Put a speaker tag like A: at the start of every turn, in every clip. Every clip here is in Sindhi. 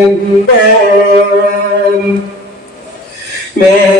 A: Amen. Amen.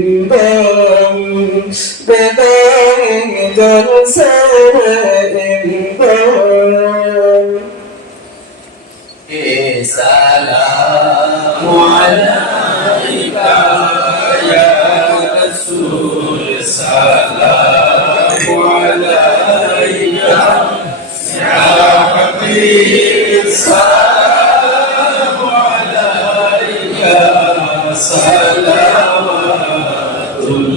A: you.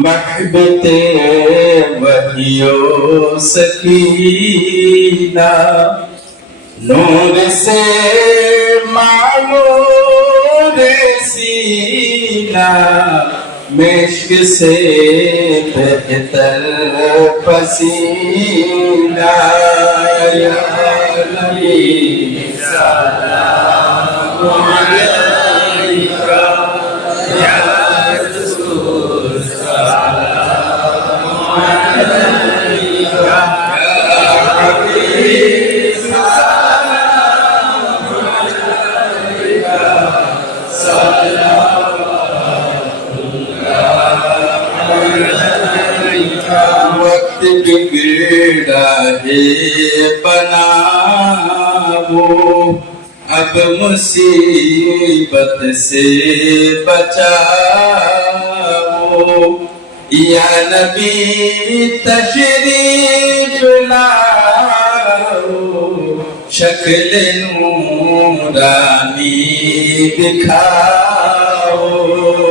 B: مخبے behave Sakina نور سے مانو سینہ مشک سے بہتر پسینہ अब मुसीबत से बचाओ या नबी तशरीफ लाओ शक्ल नूरानी दिखाओ